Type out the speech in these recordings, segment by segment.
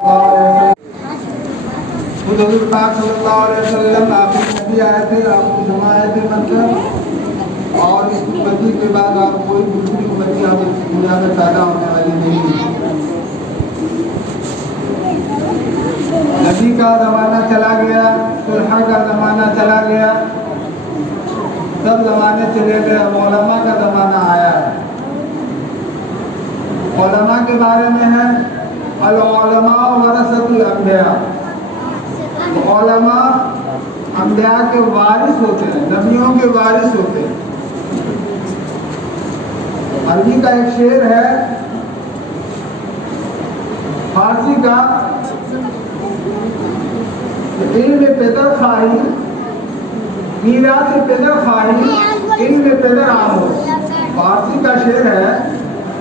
خود حضور پاک صلی اللہ علیہ وسلم آخری نبی آئے تھے، آپ کو سمائے تھے منظر، اور اس امتی کے بعد آپ کوئی دوسری امتی آپ دنیا میں پیدا ہونے والی نہیں ہے۔ نبی کا زمانہ چلا گیا، صلح کا زمانہ چلا گیا، سب زمانے چلے گئے، اب علماء کا زمانہ آیا ہے۔ علماء کے بارے میں ہے العلماء ورثۃ الانبیاء، علماء انبیاء کے وارث ہوتے ہیں، نبیوں کے وارث ہوتے ہیں۔ عربی کا ایک شعر ہے، فارسی کا، علم پدر خواہی میراث پدر خواہی علم پدر آموز۔ فارسی کا شعر ہے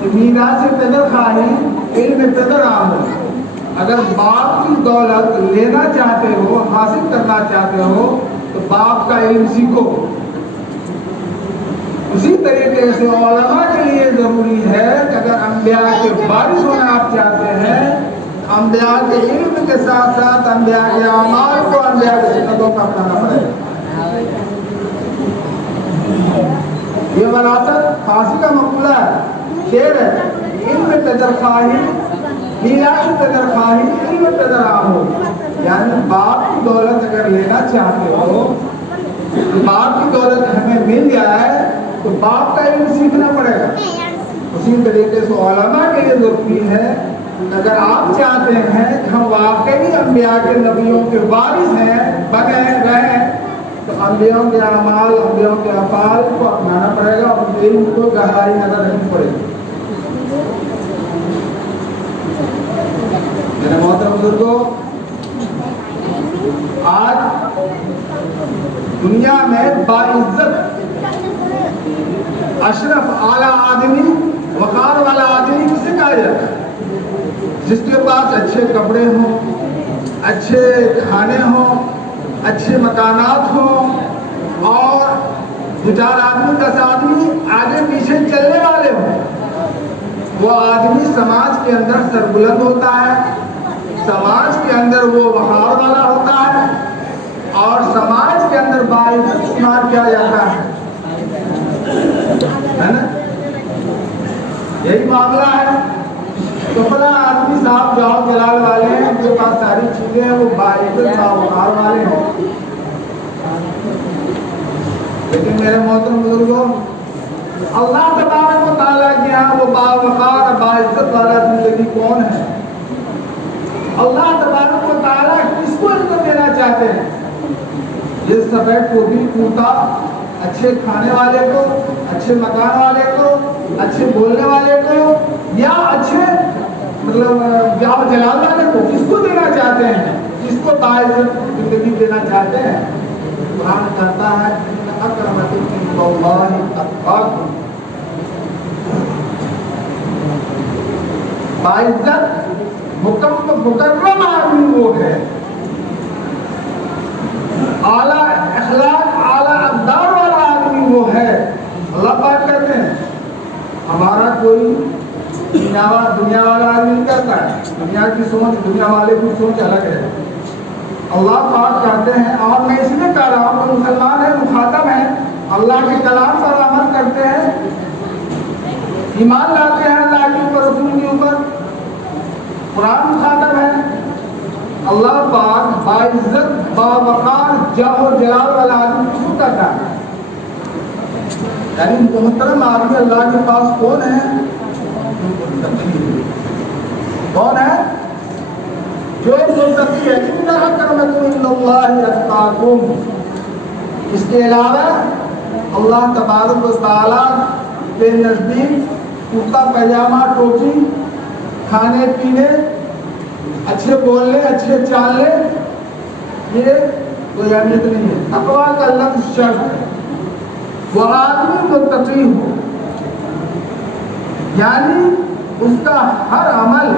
کہ میراث پدر خواہی علم پدر آموز۔ اگر باپ کی دولت لینا چاہتے ہو، حاصل کرنا چاہتے ہو، تو باپ کا علم سیکھو۔ اسی طریقے سے علماء کے لیے ضروری ہے کہ اگر انبیاء کے وارث ہونا آپ چاہتے ہیں، انبیاء کے علم کے ساتھ ساتھ انبیاء کے اعمال کو، انبیاء کی سنتوں کا اپنانا پڑے گا۔ یہ وراثت فارسی کا مقولہ ہے، شعر ہے، علم پدر خواہی میراث پدر خواہی علم پدر آموز۔ یعنی باپ کی دولت اگر لینا چاہتے ہو، تو باپ کی دولت ہمیں مل جائے تو باپ کا علم سیکھنا پڑے گا۔ اسی طریقے سے علماء کے لیے ضروری ہے، اگر آپ چاہتے ہیں کہ ہم واقعی انبیاء کے نبیوں کے وارث ہیں، بنے رہیں، تو انبیاء کے اعمال، انبیاء کے افعال کو اپنانا پڑے گا، اور علم کو گہرائی نظر رکھنی پڑے گی۔ میرے محترم بزرگوں، آج دنیا میں باعزت، اشرف، اعلیٰ آدمی، وقار والا آدمی کسے کہا جاتا ہے؟ جس کے پاس اچھے کپڑے ہوں، اچھے کھانے ہوں، اچھے مکانات ہوں، اور دو چار آدمی، 10 آدمی آگے پیچھے چلنے والے ہوں، وہ آدمی سماج کے اندر سربلند ہوتا ہے، سماج کے اندر وہ وقار والا ہوتا ہے، اور سماج کے اندر باعزت شمار کیا جاتا ہے نا؟ یہی معاملہ ہے۔ تو فلاں آدمی صاحب جاؤ جلال والے ہیں، ان کے پاس ساری چیزیں ہیں، وہ باعزت باوقار والے ہیں۔ لیکن میرے محترم بزرگوں، اللہ تبارک و تعالیٰ کے یہاں وہ باوقار باعزت والا زندگی کون ہے؟ اللہ تبارک و تعالیٰ کس کو عزت دینا چاہتے ہیں؟ جس سفید ٹوپی کرتا، اچھے کھانے والے کو، اچھے مکان والے کو، اچھے بولنے والے کو، یا اچھے جاؤ جلال والے کو، کس کو دینا چاہتے ہیں؟ کس کو باعزت زندگی دینا چاہتے ہیں؟ قرآن کہتا ہے اکرمکم عند اللہ اتقاکم۔ باعزت مکرم آدمی وہ ہے، اعلیٰ اخلاق، اعلیٰ اقدار والا آدمی وہ ہے۔ اللہ پاک کہتے ہیں ہمارا کوئی دنیا والا آدمی نہیں کہتا ہے، دنیا کی سوچ، دنیا والے کی سوچ الگ ہے۔ اللہ پاک کہتے ہیں، اور میں اس لیے کہہ رہا ہوں کہ مسلمان ہیں، مخاطب ہیں، اللہ کے کلام پر عمل کرتے ہیں، ایمان لاتے ہیں اللہ کے اوپر، رسول کے اوپر، قرآن مخاطب ہے۔ اللہ پاک باعزت باوقار جاہ و جلال والا آدمی کس کو کہتا ہے؟ یعنی محترم آدمی اللہ کے پاس کون ہے؟ کون ہے؟ جو متقی ہے۔ ان اکرمکم عند اللہ اتقاکم۔ اس کے علاوہ اللہ تبارک و تعالیٰ کے نزدیک کرتا پاجامہ، ٹوپی، کھانے پینے، اچھے بولنے، اچھے چالنے، یہ کوئی اہمیت نہیں ہے۔ تقویٰ کا لفظ شرط ہے، وہ آدمی متقی ہو، یعنی اس کا ہر عمل،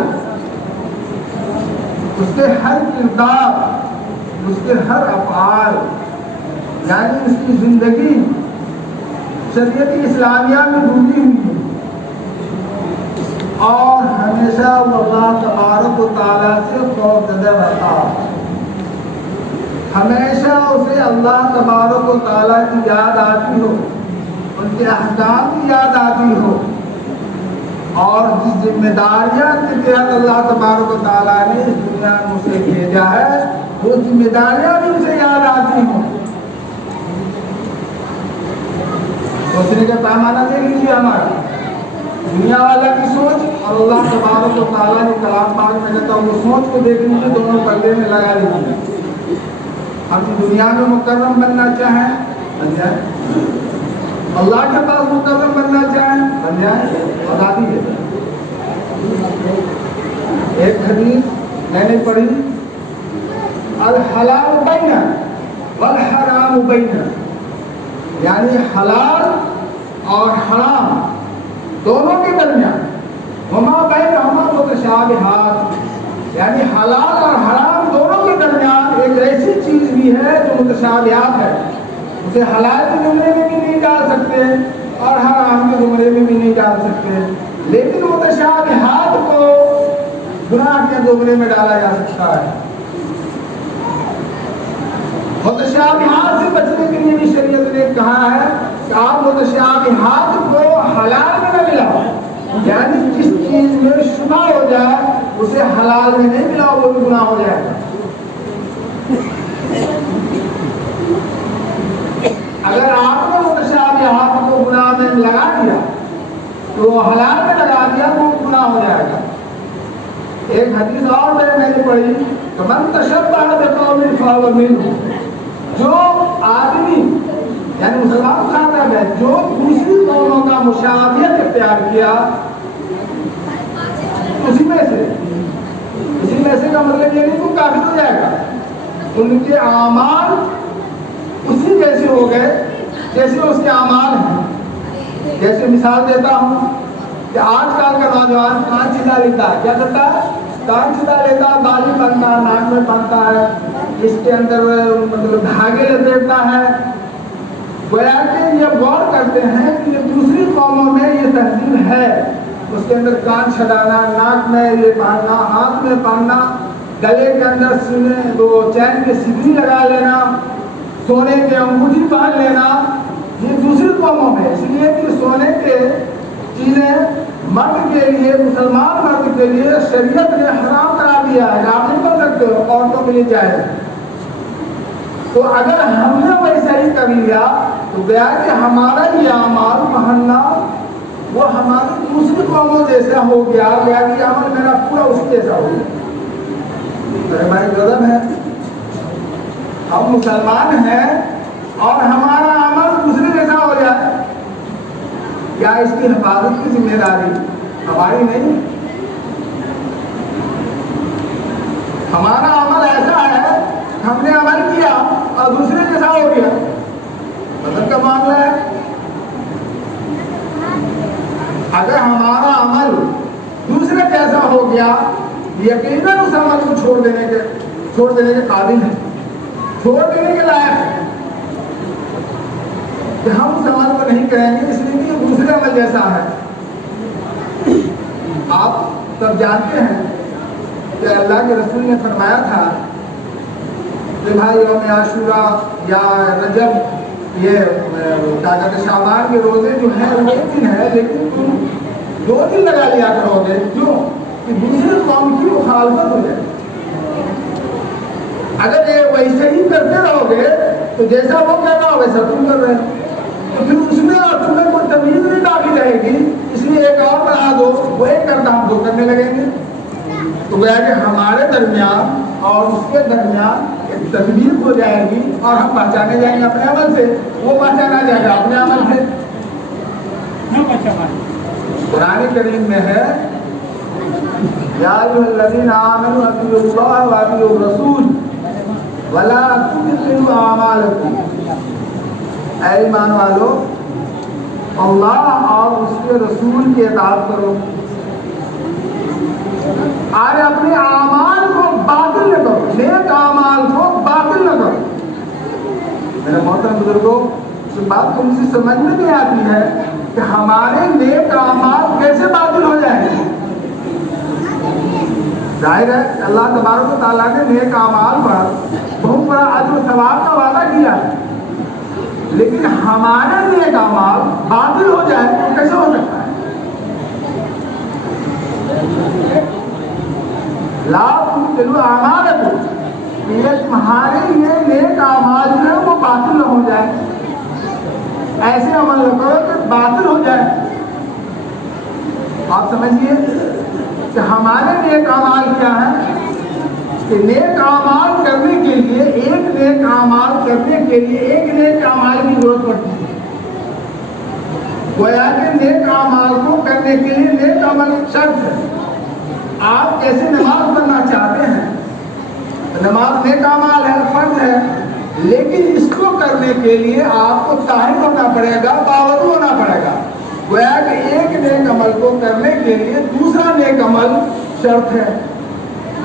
اس کے ہر کردار، اس کے ہر افعال، یعنی اس کی زندگی شریعت اسلامیہ میں ڈوبی ہوئی ہے۔ اور ہمیشہ وہ اللہ تبارک و تعالیٰ سے خوف زدہ رہتا، ہمیشہ اسے اللہ تبارک و تعالیٰ کی یاد آتی ہو، ان کے احکام کی یاد آتی ہو، اور جس ذمہ داریاں کے تحت اللہ تبارک و تعالیٰ نے اس دنیا میں اسے بھیجا ہے وہ ذمہ داریاں بھی اسے یاد آتی ہوں۔ سوچنے کا پیمانہ دیکھ لیجیے ہمارا، دنیا والا کی سوچ اور اللہ تبارک و تعالیٰ نے کلام پاک میں کہتا ہوں وہ سوچ کو دیکھ لیجیے، دونوں پردے میں لگا لیجیے۔ ہم دنیا میں مکرم بننا چاہیں بن جائیں، اللہ کے پاس مکرم بننا چاہیں بن جائیں، آزادی ہے۔ ایک حدیث میں نے پڑھی، الحلال بین والحرام بین، یعنی حلال اور حرام دونوں کے درمیان، وما بینہما متشابہات، یعنی حلال اور حرام دونوں کے درمیان ایک ایسی چیز بھی ہے جو متشابہات ہے، اسے حلال کے زمرے میں بھی نہیں ڈال سکتے اور حرام کے زمرے میں بھی نہیں ڈال سکتے، لیکن متشابہات کو گناہ کے زمرے میں ڈالا جا سکتا ہے۔ متشابہات سے بچنے کے لیے بھی شریعت نے کہا ہے کہ آپ متشابہات کو حلال میں نہ ملاؤ، یعنی جس چیز میں شبہ ہو جائے اسے حلال میں نہیں ملاؤ، وہ بھی گناہ ہو جائے گا۔ اگر آپ نے متشابہات کو گناہ میں لگا دیا تو حلال میں لگا دیا وہ گناہ ہو جائے گا۔ ایک حدیث اور میں نے پڑھی کہ من تشبہ بقوم فہو منہم، جو آدمی یعنی مسلمان خاطب ہے جو دوسری قوموں کا مشابہت اختیار کیا، اسی میں سے کا مطلب یہ نہیں کہ کافر ہو جائے گا، ان کے اعمال اسی جیسے ہو گئے جیسے اس کے اعمال ہیں۔ جیسے مثال دیتا ہوں کہ آج کل کا نوجوان کان چھدا لیتا ہے، کیا کرتا ہے؟ کان چھدا لیتا ہے، بالی بنتا ہے، ناک میں بنتا ہے، اس کے اندر مطلب دھاگے لپیٹتا ہے۔ گویا کہ یہ غور کرتے ہیں کہ یہ دوسری قوموں میں یہ تہذیب ہے، اس کے اندر کان چھڑانا، ناک میں یہ پہننا، ہاتھ میں پہننا، گلے کے اندر سینے دو چین کے سکری لگا لینا، سونے کے انگوٹھی پہن لینا، یہ دوسری قوموں میں، اس لیے کہ سونے کے چیزیں مرد کے لیے، مسلمان مرد کے لیے شریعت نے حرام کرا دیا ہے، آپ نہیں کر سکتے ہو، عورتوں کے لیے جائز۔ تو اگر ہم نے ویسا ہی کر لیا تو گیا کہ ہمارا یہ اعمال پہننا وہ ہماری دوسری قوموں جیسا ہو گیا، گیا کہ عمل میرا پورا اس جیسا ہو گیا۔ ہماری غضب ہے، ہم مسلمان ہیں اور ہمارا عمل دوسرے جیسا ہو جائے، کیا اس کی حفاظت کی ذمہ داری ہماری نہیں؟ ہمارا عمل ایسا ہے، ہم نے عمل کیا اور دوسرے جیسا ہو گیا، بدل کا معاملہ ہے۔ اگر ہمارا عمل دوسرے جیسا ہو گیا، یقیناً اس عمل کو چھوڑ دینے کے قابل ہے، چھوڑ دینے کے لائق ہے، کہ ہم اس عمل کو نہیں کریں گے اس لیے کہ یہ دوسرے عمل جیسا ہے۔ آپ سب جانتے ہیں کہ اللہ کے رسول نے فرمایا تھا کہ بھائی یوم عاشوراء یا رجب، یہ کیا کہتے ہیں شعبان کے روزے جو ہیں وہ ایک دن ہے، لیکن تم 2 دن لگا لیا کرو گے، کیوں؟ کہ دوسرے قوم کی مخالفت ہو جائے۔ اگر یہ ویسے ہی کرتے رہو گے تو جیسا وہ کہتا ہو ویسا تم کر رہے ہو، تو پھر اس میں اور تمہیں کوئی تمیز نہیں باقی رہے گی، اس لیے ایک اور بنا دو، وہ ایک کرتا ہم 2 کرنے لگیں گے۔ تو گویا کہ ہمارے درمیان اور اس کے درمیان ایک تدبیر ہو جائے گی اور ہم پہچانے جائیں گے اپنے عمل سے، وہ پہچانا جائے گا اپنے عمل سے۔ قرآن کریم میں ہے یا ایھا الذین آمنوا اطیعوا اللہ واطیعوا الرسول ولا تبطلوا اعمالکم، اے ایمان والو اللہ اور اس کے رسول کی اطاعت کرو، اور اپنے اعمال کو باطل نہ کرو، نیک اعمال کو باطل نہ کرو۔ میرے محترم بزرگوں، اس بات کو مجھے سمجھ میں نہیں آتی ہے کہ ہمارے نیک اعمال کیسے باطل ہو جائیں گے۔ ظاہر ہے اللہ تبارک و تعالیٰ نے نیک اعمال پر بہت بڑا اجر و ثواب کا وعدہ کیا ہے، لیکن ہمارے نیک اعمال باطل ہو جائے تو کیسے ہو سکتا ہے؟ لا تبطلوا اعمالکم، یہ تمہارے یہ نیک اعمال جو ہے وہ باطل نہ ہو جائے، ایسے عمل نہ کرو کہ باطل ہو جائے۔ آپ سمجھیے کہ ہمارے نیک اعمال کیا ہے کہ نیک اعمال کرنے کے لیے ایک نیک اعمال کرنے کے لیے ایک نیک اعمال کی ضرورت پڑتی ہے۔ گویا کہ نیک اعمال کو کرنے کے لیے نیک عمل شرط ہے۔ آپ کیسے نماز پڑھنا چاہتے ہیں، نماز نیک اعمال ہے، فرض ہے، لیکن اس کو کرنے کے لیے آپ کو طاہر ہونا پڑے گا، باوضو ہونا پڑے گا۔ گویا کہ ایک نیک عمل کو کرنے کے لیے دوسرا نیک عمل شرط ہے۔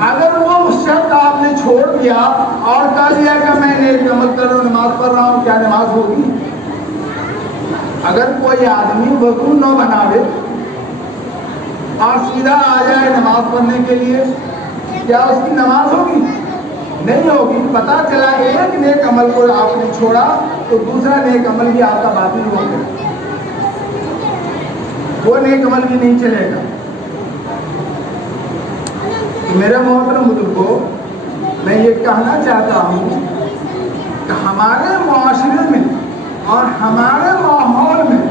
اگر وہ شرط آپ نے چھوڑ دیا اور کہہ دیا کہ میں نیک عمل کر رہا ہوں، نماز پڑھ رہا ہوں، کیا نماز ہوگی؟ اگر کوئی آدمی وضو نہ بناوے اور سیدھا آ جائے نماز پڑھنے کے لیے، کیا اس کی نماز ہوگی؟ نہیں ہوگی۔ پتہ چلا ایک نیک عمل کو آپ نے چھوڑا تو دوسرا نیک عمل بھی آپ کا باطل ہو گیا، وہ نیک عمل بھی نہیں چلے گا۔ میرے محترم بزرگوں، میں یہ کہنا چاہتا ہوں کہ ہمارے معاشرے میں اور ہمارے ماحول میں،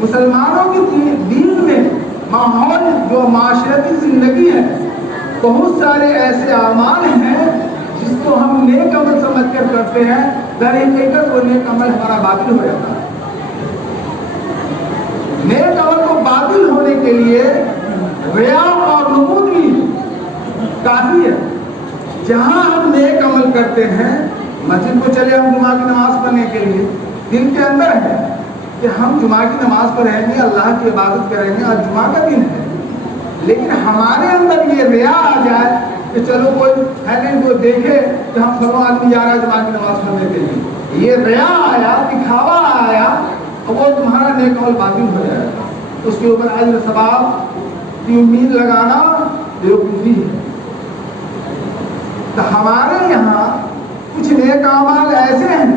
مسلمانوں کی دین میں ماحول جو معاشرتی زندگی ہے، بہت سارے ایسے اعمال ہیں جس کو ہم نیک عمل سمجھ کر کرتے ہیں، در حقیقت وہ نیک عمل ہمارا باطل ہو جاتا ہے۔ نیک عمل کو باطل ہونے کے لیے ریا اور نمودگی کافی ہے۔ جہاں ہم نیک عمل کرتے ہیں، مسجد کو چلے ہم جمعہ کی نماز پڑھنے کے لیے، دل کے اندر ہے کہ ہم جمعہ کی نماز پڑھیں گے، اللہ کی عبادت کریں گے، اور جمعہ کا دن ہے، لیکن ہمارے اندر یہ ریا آ جائے کہ چلو کوئی ہے نہیں وہ دیکھے کہ ہم فلاں آدمی جا رہا ہے جمعہ کی نماز پڑھنے کے لیے، یہ ریا آیا، دکھاوا آیا، اور وہ تمہارا نیک عمل باطل ہو جائے گا۔ اس کے اوپر اجر ثواب کی امید لگانا بیوقوفی ہے۔ تو ہمارے یہاں کچھ نیک اعمال ایسے ہیں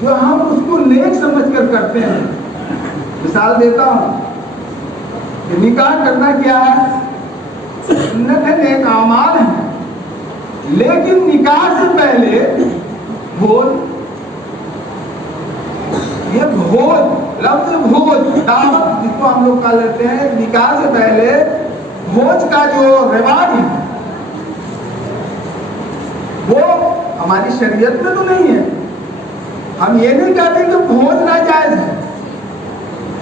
جو ہم اس کو نیک سمجھ کر کرتے ہیں۔ مثال دیتا ہوں کہ نکاح کرنا کیا ہے؟ سنت ہے، نیک اعمال ہیں، لیکن نکاح سے پہلے بھوج، یہ بھوج لفظ بھوج دعوت جس کو ہم لوگ کہہ لیتے ہیں، نکاح سے پہلے بھوج کا جو رواج ہے وہ ہماری شریعت میں تو نہیں ہے۔ ہم یہ نہیں کہتے کہ بھوج ناجائز ہے۔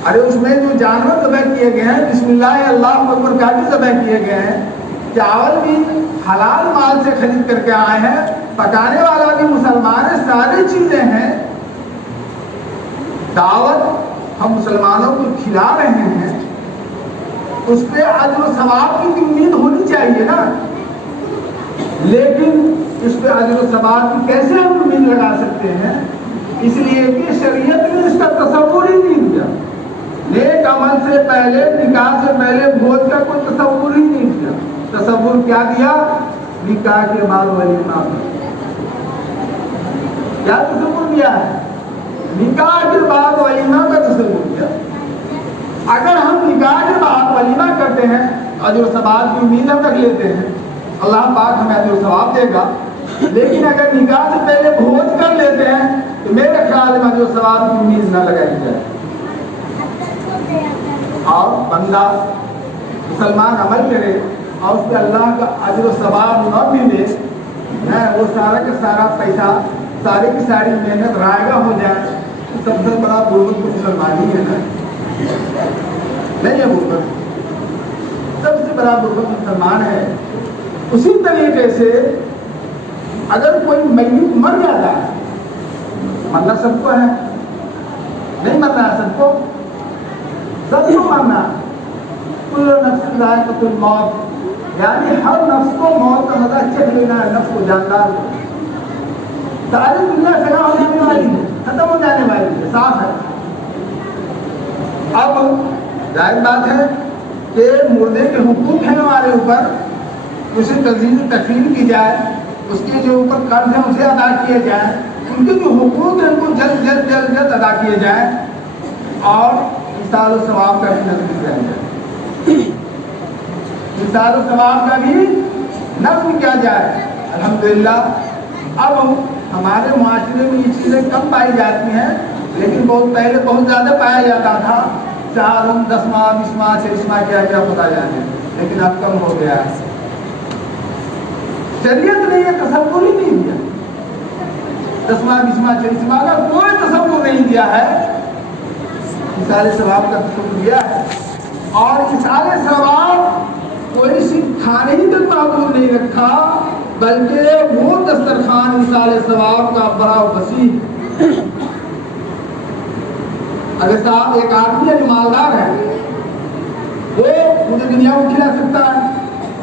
ارے اس میں جو جانور ذبح کیے گئے ہیں، بسم اللہ اللہ اکبر کہہ کے ذبح کیے گئے ہیں، چاول بھی حلال مال سے خرید کر کے آئے ہیں، پکانے والا بھی مسلمان ہے، ساری چیزیں ہیں۔ دعوت ہم مسلمانوں کو کھلا رہے ہیں، اس پہ اجر و ثواب کی امید ہونی چاہیے نا، لیکن اس پہ اجر و ثواب کی کیسے ہم امید لگا سکتے ہیں؟ اس لیے کہ شریعت نے اس کا تصور ہی نہیں دیا۔ نیک عمل سے پہلے، نکاح سے پہلے بھوج کا کوئی تصور ہی نہیں دیا۔ تصور کیا دیا؟ نکاح کے بعد ولیمہ۔ کیا تصور دیا ہے؟ نکاح کے بعد ولیمہ کا تصور دیا۔ اگر ہم نکاح کے بعد ولیمہ کرتے ہیں، اجر و ثواب کی امید ہم رکھ لیتے ہیں، اللہ پاک ہمیں اجر و ثواب دے گا، لیکن اگر نکاح سے پہلے بھوج کر لیتے ہیں تو میرے خیال میں اجر و ثواب کی امید نہ لگائی جائے۔ اور بندہ مسلمان عمل کرے اور اس پہ اللہ کا اجر و ثواب نہ ملے، وہ سارا کا سارا پیسہ، ساری کی ساری محنت رائگاں ہو جائے، تو سب سے بڑا غربت تو مسلمان ہی ہے نا، نہیں ہے غربت، سب سے بڑا غربت مسلمان ہے۔ اسی طریقے سے اگر کوئی میت مر جاتا ہے، مرنا سب کو ہے، نہیں مرنا ہے سب کو، سب کو مرنا، کل نفس ذائقۃ الموت، یعنی ہر نفس کو موت کا مزہ چکھ لینا ہے، نفس کو جاندار کو۔ ساری دنیا فنا ہو جانے والی ہے، ختم ہو جانے والی ہے، صاف ہے۔ اب ظاہر بات ہے کہ مردے کے حقوق ہیں ہمارے اوپر، اسے تزیین و تکمیل کی جائے، اس کے جو اوپر قرض ہیں اسے ادا کیے جائیں، ان کے جو حقوق ہیں ان کو جلد جلد جلد جلد ادا کیے جائیں، اور مثال و ثواب کا بھی نظم کیا جائے، مثال و ثواب کا بھی نظم کیا جائے۔ الحمدللہ اب ہمارے معاشرے میں یہ چیزیں کم پائی جاتی ہیں، لیکن بہت پہلے بہت زیادہ پایا جاتا تھا، 4 10واں 20واں 26واں کیا کیا خدا جانے، لیکن اب کم ہو گیا ہے۔ شریعت نے یہ تصور ہی نہیں دیا، 10واں 20واں 26واں کا کوئی تصور نہیں دیا ہے، مثال ثواب کا تصور دیا ہے۔ اور مثال ثواب کوئی صرف کھانے ہی تک محدود نہیں رکھا، بلکہ وہ دسترخوان مثال ثواب کا بڑا وسیع۔ اگر صاحب ایک آدمی ہے جو مالدار ہے، وہ مجھے دنیا کو کھلا سکتا ہے،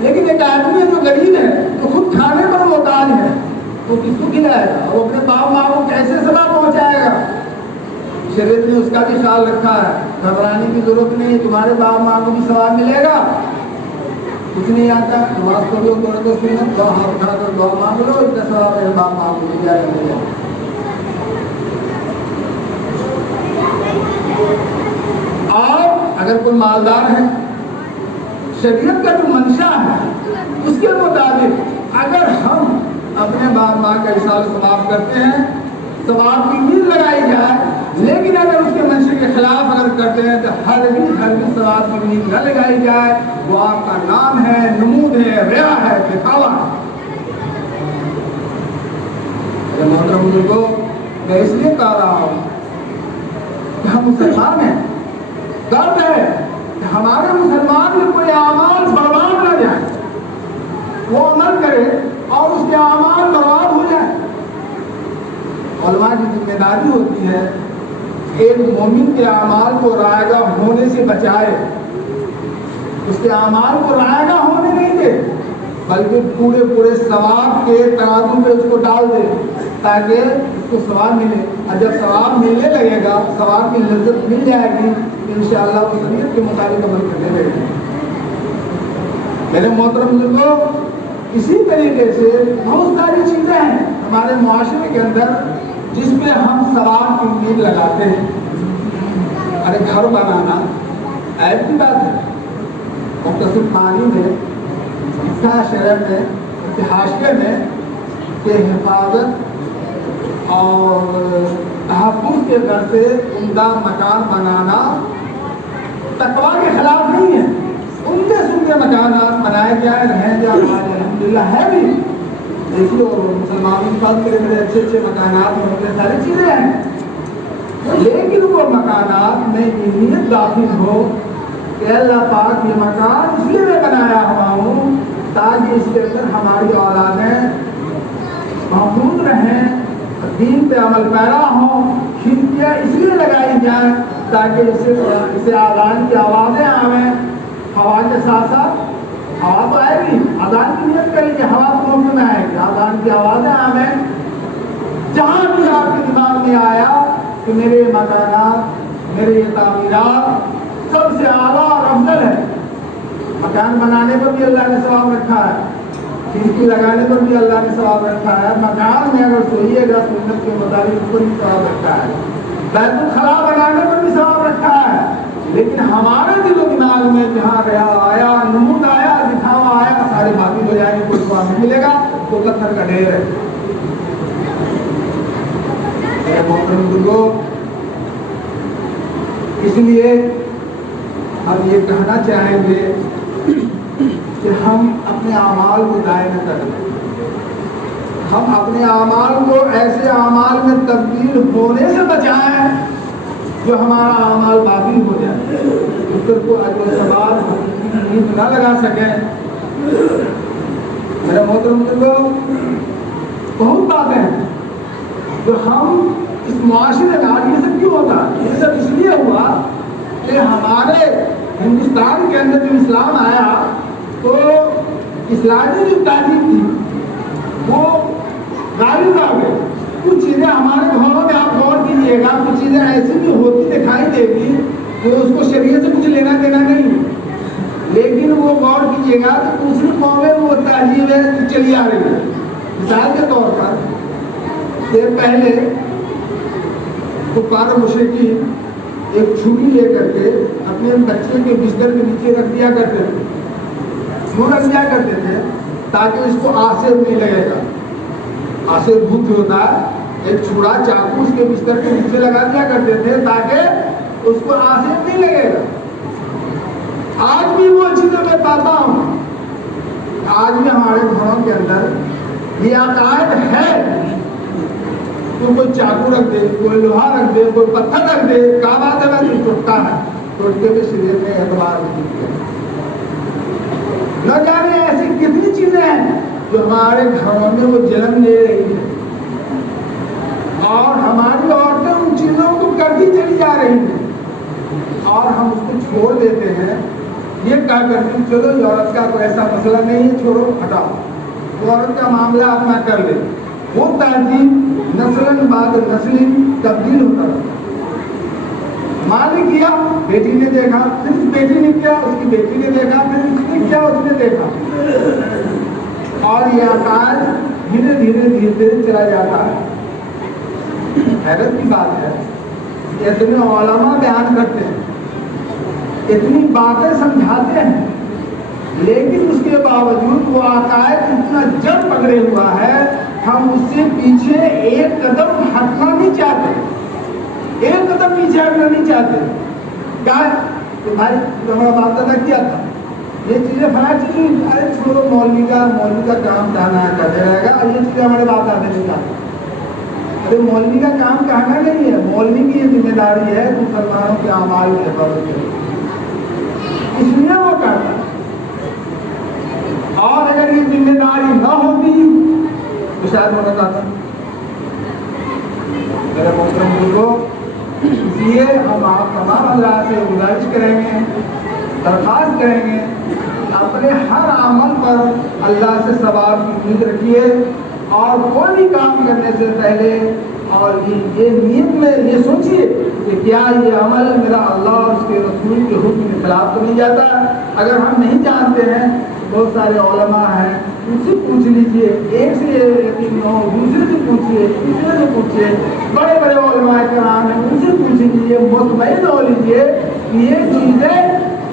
لیکن ایک آدمی ہے جو غریب ہے، تو خود کھانے پر محتاج ہے، تو کس کو کھلائے گا؟ وہ اپنے باپ ماں کو کیسے ثواب پہنچائے گا؟ شریعت نے اس کا بھی خیال رکھا ہے، گھبرانے کی ضرورت نہیں ہے، تمہارے باپ ماں کو بھی ثواب ملے گا۔ کچھ نہیں آتا، نماز پڑھ لو، تھوڑا تو سنت، دعا ہاتھ اٹھا کر دعا مانگ لو، اتنا ثواب میرے باپ ماں کو مل جائے گا۔ اور اگر کوئی مالدار ہے، شریعت کا جو منشا ہے اس کے مطابق اگر ہم اپنے باپ ماں کا احسان ثواب کرتے ہیں، ثواب کی امید لگائی جائے، لیکن اگر اس کے منشے کے خلاف اگر کرتے ہیں تو ہرگز ثواب کی امید نہ لگائی جائے، وہ آپ کا نام ہے، نمود ہے، ریا ہے، دکھاوا ہے۔ محترم بزرگوں، میں اس لیے کہہ رہا ہوں کہ ہم مسلمان ہیں، درد ہے کہ ہمارے مسلمان میں کوئی اعمال برباد نہ جائے، وہ عمل کرے اور اس کے اعمال برباد ہو جائے۔ علماء کی ذمہ داری ہوتی ہے ایک مومن کے اعمال کو رائے گاہ ہونے سے بچائے، اس کے اعمال کو رائے گاہ ہونے نہیں دے، بلکہ پورے ثواب کے ترازو پہ اس کو ڈال دے تاکہ اس کو ثواب ملے، اور جب ثواب ملنے لگے گا، ثواب کی لذت مل جائے گی، انشاءاللہ وہ شریعت کے مطابق عمل کرنے لگے گا۔ میرے محترم بزرگوں، اسی طریقے سے بہت ساری چیزیں ہیں ہمارے معاشرے کے اندر جس پہ ہم ثواب کی امید لگاتے ہیں۔ ارے گھر بنانا عیب کی بات ہے، مختصر پانی میں شہر میں حاشیے میں کہ حفاظت اور تحفظ کے گھر سے عمدہ مکان بنانا تقویٰ کے خلاف نہیں ہے، عمدے سمدے مکانات بنائے جائے، رہیں جائے، الحمدللہ ہے بھی، دیکھیے اور مسلمانوں کی بات کریں بڑے اچھے اچھے مکانات میں بڑے ساری چیزیں ہیں، لیکن وہ مکانات میں یہ نیت داخل ہو کہ اللہ پاک یہ مکان اس لیے میں بنایا ہوا ہوں تاکہ اس کے اندر ہماری اولادیں محفوظ رہیں، دین پہ عمل پیرا ہوں، کھڑکیاں اس لیے لگائی جائیں تاکہ اسے آذان کی آوازیں آئیں، ہوا کے ساتھ ساتھ ہوا تو آئے گی، آذان کی نیت کریں کہ ہوا تو مفت میں آئے گی، آذان کی آوازیں آئیں۔ جہاں بھی آپ کے دماغ میں آیا کہ میرے مکانات، میرے یہ تعمیرات سب سے اعلیٰ اور افضل ہے، مکان بنانے پر بھی اللہ نے ثواب رکھا ہے، کھڑکی لگانے پر بھی اللہ نے ثواب رکھا ہے، مکان میں اگر سوئیے گا سنت کے مطابق اس پر بھی ثواب رکھا ہے، بیت الخلاء بنانے پر بھی ثواب رکھا ہے، لیکن ہمارے دل و دماغ میں جہاں ریا آیا، نمود آیا، دکھاوا آیا، سارے باقی ہو جائیں گے، کوئی ثواب نہیں ملے گا، تو پتھر کا ڈھیر ہے۔ محترم بزرگوں، اس لیے ہم یہ کہنا چاہیں گے کہ ہم اپنے اعمال کو ضائع نہ کریں، ہم اپنے اعمال کو ایسے اعمال میں تبدیل ہونے سے بچائیں جو ہمارا اعمال باطل ہو جائے، اس پر کو اجر و ثواب کی امید نہ لگا سکیں۔ میرے محترم بزرگوں، بہت باتیں ہیں جو ہم اس معاشرے میں، آج یہ سب کیوں ہوتا ہے؟ یہ سب اس لیے ہوا کہ ہمارے ہندوستان کے اندر جو اسلام آیا تو اسلامی جو تعلیم تھی وہ غالب آ گئی۔ کچھ چیزیں ہمارے گھروں میں آپ غور کیجیے گا، کچھ چیزیں ایسی بھی ہوتی دکھائی دے گی کہ اس کو شریعت سے کچھ لینا دینا نہیں ہے، لیکن وہ غور کیجیے گا کہ دوسری قومیں وہ تہذیب ہے چلی آ رہی ہے. مثال کے طور پر کہ پہلے کفار مشرکین ایک چھری لے کر کے اپنے بچے کے بستر کے نیچے رکھ دیا کرتے تھے. کیوں رکھ دیا کرتے تھے؟ تاکہ اس کو آسیب نہیں لگے گا. آسیب بھوت ہوتا ہے، ایک چھڑا چاقو اس کے بستر کے نیچے لگا دیا کرتے تھے تاکہ اس کو آسیب نہیں لگے گا. آج بھی وہ چیزیں میں پاتا ہوں، آج بھی ہمارے گھروں کے اندر یہ عقائد ہے. تو کوئی چاقو رکھ دے، کوئی لوہا رکھ دے، کوئی پتھر رکھ دے، کہا بات ہے میں ٹوٹتا ہے، ٹوٹتے بھی شریعت میں اعتبار نہیں کیا. نہ جانے ایسی کتنی چیزیں ہیں جو ہمارے گھروں میں وہ جنم لے رہی ہیں اور ہماری عورتیں ان چیزوں کو کرتی چلی جا رہی ہیں اور ہم اس کو چھوڑ دیتے ہیں. یہ کہا کرتی چلو یہ عورت کا کوئی ایسا مسئلہ نہیں ہے، چھوڑو ہٹاؤ، وہ عورت کا معاملہ آپ نہ کر لیں. وہ تہذیب نسل بعد نسل تبدیل ہوتا رہتا. ماں نے کیا، بیٹی نے دیکھا، پھر اس بیٹی نے کیا، اس کی بیٹی نے دیکھا، پھر اس نے کیا، اس نے دیکھا، اور یہ عقائد دھیرے دھیرے دھیرے دھیرے چلا جاتا ہے. حیرت کی بات ہے، اتنے علماء بیان کرتے ہیں، اتنی باتیں سمجھاتے ہیں، لیکن اس کے باوجود وہ عقائد اتنا جڑ پکڑے ہوا ہے، ہم اس سے پیچھے ایک قدم ہٹنا نہیں چاہتے، ایک قدم پیچھے ہٹنا نہیں چاہتے. کیا ہے کہ بھائی ہمارا باپ دادا کیا تھا، یہ چیزیں فلاں چیزیں، ارے چھوڑو مولوی کا کام کہنا ہے کرتے رہے گا، یہ چیزیں ہمارے باپ دادا نہیں کہتے. ارے مولوی کا کام کہنا نہیں ہے، مولوی کی یہ ذمہ داری ہے مسلمانوں کے اعمال کی حفاظت کرے، اس لیے وہ کرتا ہے. اور اگر یہ ذمہ داری نہ ہوتی تو شاید ہونا چاہتا. میرے محترم بزرگوں، اس لیے ہم آپ تمام اللہ سے گزارش کریں گے، درخواست کریں گے، اپنے ہر عمل پر اللہ سے ثواب کی امید رکھیے اور کوئی بھی کام کرنے سے پہلے اور یہ نیت میں یہ سوچیے کہ کیا یہ عمل میرا اللہ اور اس کے رسول کے حکم کے خلاف تو نہیں جاتا. اگر ہم نہیں جانتے ہیں، بہت سارے علماء ہیں، ان سے پوچھ لیجئے، ایک سے یقین نہ ہو دوسرے سے پوچھیے، تیسرے سے پوچھیے، بڑے بڑے علماء کرام ہیں ان سے پوچھ لیجیے، مطمئن ہو لیجیے کہ یہ چیزیں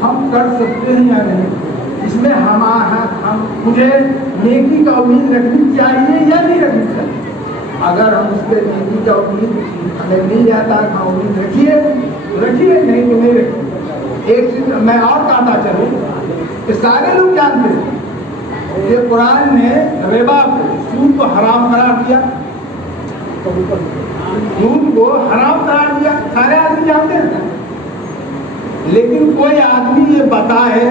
ہم کر سکتے ہیں یا نہیں. اس میں ہم مجھے نیکی کا امید رکھنی چاہیے یا نہیں رکھنی چاہیے. اگر ہم اس پہ نیکی کا امید ہمیں مل جاتا ہے، ہم امید رکھیے، نہیں تو نہیں رکھیے. ایک چیز میں اور کہتا چلوں کہ سارے لوگ جانتے ہیں کہ قرآن نے ربا کو، سود کو حرام قرار دیا، سود کو حرام قرار دیا، سارے آدمی جانتے ہیں. لیکن کوئی آدمی یہ بتائے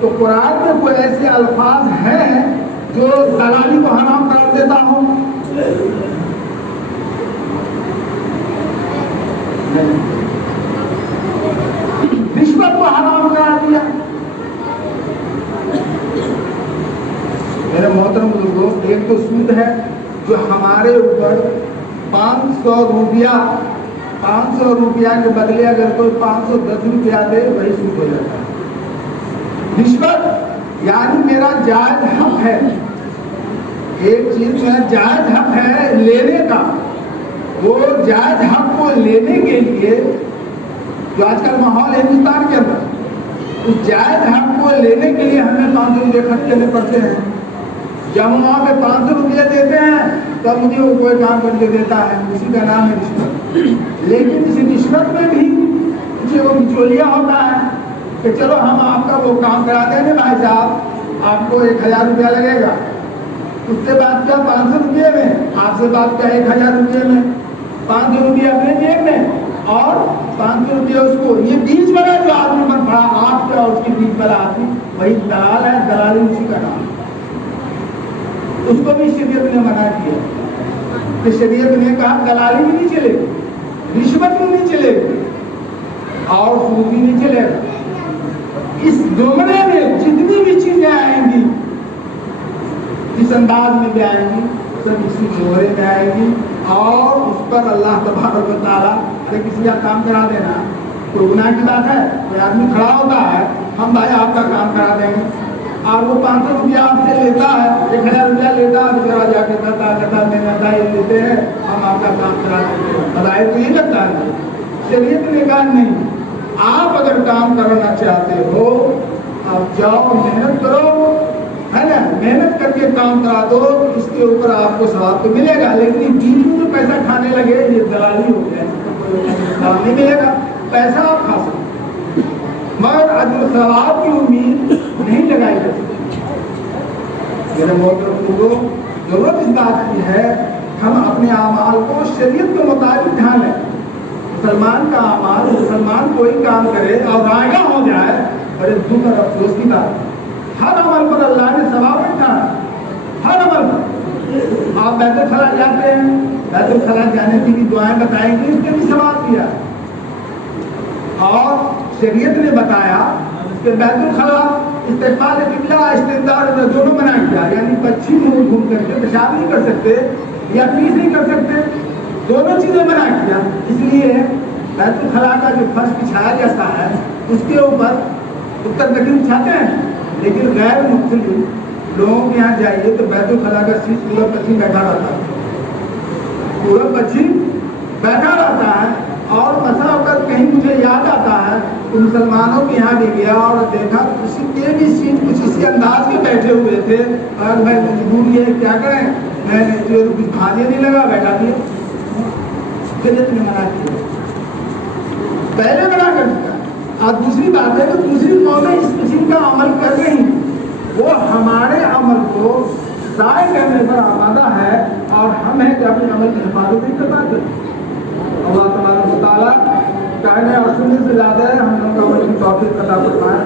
تو قرآن میں کوئی ایسے الفاظ ہیں جو دلالی کو حرام قرار دیتا ہوں؟ رشوت کو حرام قرار دیا؟ میرے محترم بزرگوں، ایک تو سود ہے جو ہمارے اوپر 500 روپیہ کے بدلے اگر کوئی 510 روپیہ دے وہی سود ہو جاتا ہے. رشوت یعنی میرا جائز حق ہے، ایک چیز میرا جائز حق ہے لینے کا، وہ جائز حق کو لینے کے لیے جو آج کل ماحول ہے ہندوستان کے اندر، اس جائز حق کو لینے کے لیے ہمیں 500 روپئے خرچ کرنے پڑتے ہیں. جب ہم وہاں پہ 500 روپیہ دیتے ہیں تب مجھے وہ کوئی کام کر کے دیتا ہے، اسی کا نام ہے رشوت. لیکن اس رشوت میں بھی مجھے وہ بچولیا ہوتا ہے کہ چلو ہم آپ کا وہ کام کرا دیں گے بھائی صاحب، آپ کو 1000 روپیہ لگے گا. اس سے بات کیا 500 روپئے میں، آپ سے بات کیا 1000 روپئے میں، 500 روپیہ اپنے جیب میں اور 500 روپیہ اس کو. یہ بیچ والا جو آدمی بن پڑا، آپ کا اور اس کے بیچ والا آدمی وہی دلال ہے، دلالی اسی کا نام. اس کو بھی شریعت نے منع کیا کہ شریعت نے کہا دلالی بھی نہیں چلے گی، رشوت بھی نہیں چلے گی اور سود بھی نہیں چلے گا. اس جملے میں جتنی بھی چیزیں آئیں گی، جس انداز میں بھی آئیں گی، سب اسی جوہرے میں آئیں گی اور اس پر اللہ تبارک و تعالیٰ اگر کسی کا کام کرا دینا کوئی گناہ کی بات ہے. کوئی آدمی کھڑا ہوتا ہے، ہم بھائی آپ کا کام کرا دیں گے، اور وہ 500 روپیہ آپ سے لیتا ہے, 1000 روپیہ لیتا ہے, ذرا جا کے کہتا میں ادائی لیتے ہیں, ہم آپ کا کام کرا دیتے ہیں. ادائی تو یہ لگتا ہے. شریعت نے کہا نہیں, آپ اگر کام کرنا چاہتے ہو آپ جاؤ محنت کرو, ہے نا, محنت کر کے کام کرا دو, اس کے اوپر آپ کو ثواب تو ملے گا. لیکن بیچ میں جو پیسہ کھانے لگے یہ دلالی ہو گیا, ثواب نہیں ملے گا. پیسہ آپ کھا سکتے مگر اجر ثواب کی امید نہیں لگائی جا سکتی. میرے محترم کو ضرورت اس بات کی ہے ہم اپنے اعمال کو شریعت کے مطابق ڈھال لیں. مسلمان کا اعمال, مسلمان کوئی کام کرے اور رائگاں ہو جائے, بڑے دکھ اور افسوس کی بات. ہر عمل پر اللہ نے ثواب رکھا ہے, ہر عمل پر. آپ بیت الخلا جاتے ہیں, بیت الخلا جانے کی بھی دعائیں بتائیں گے, اس کے بھی ثواب دیا. اور شریعت نے بتایا کہ بیت الخلا استقبال قبلہ استدار دونوں منع کیا, یعنی پچھم منہ گھوم کر کے پیشاب نہیں کر سکتے یا پیس نہیں کر سکتے, دونوں چیزیں منع کیا. اس لیے بیت الخلا کا جو فرش بچھایا جاتا ہے اس کے اوپر اتر دکھن بچھاتے ہیں, لیکن غیر مسلم لوگوں کے یہاں جائیے تو بیت الخلا کا سیٹ پورا پچھم بیٹھا رہتا ہے, پورا پچھم بیٹھا رہتا ہے. اور ایسا اگر کہیں مجھے یاد آتا ہے تو مسلمانوں کے یہاں بھی گیا اور دیکھا کسی کے بھی سیٹ کچھ اسی انداز کے بیٹھے ہوئے تھے, اور میں مجبور یہ کیا کریں, میں نے کچھ کھانے نہیں لگا, بیٹھا دیا. شریعت نے منع کیا, پہلے منع کر دیا. اور دوسری بات ہے کہ دوسری قومیں اس قسم کا عمل کر رہی ہیں, وہ ہمارے عمل کو ضائع کرنے پر آمادہ ہے, اور ہم ہیں کہ اپنے عمل کی حفاظت نہیں کر پاتے. اللہ تبارک و تعالیٰ کہنے اور سننے سے زیادہ ہے, ہم لوگوں کو عمل کی توفیق عطا فرمائے.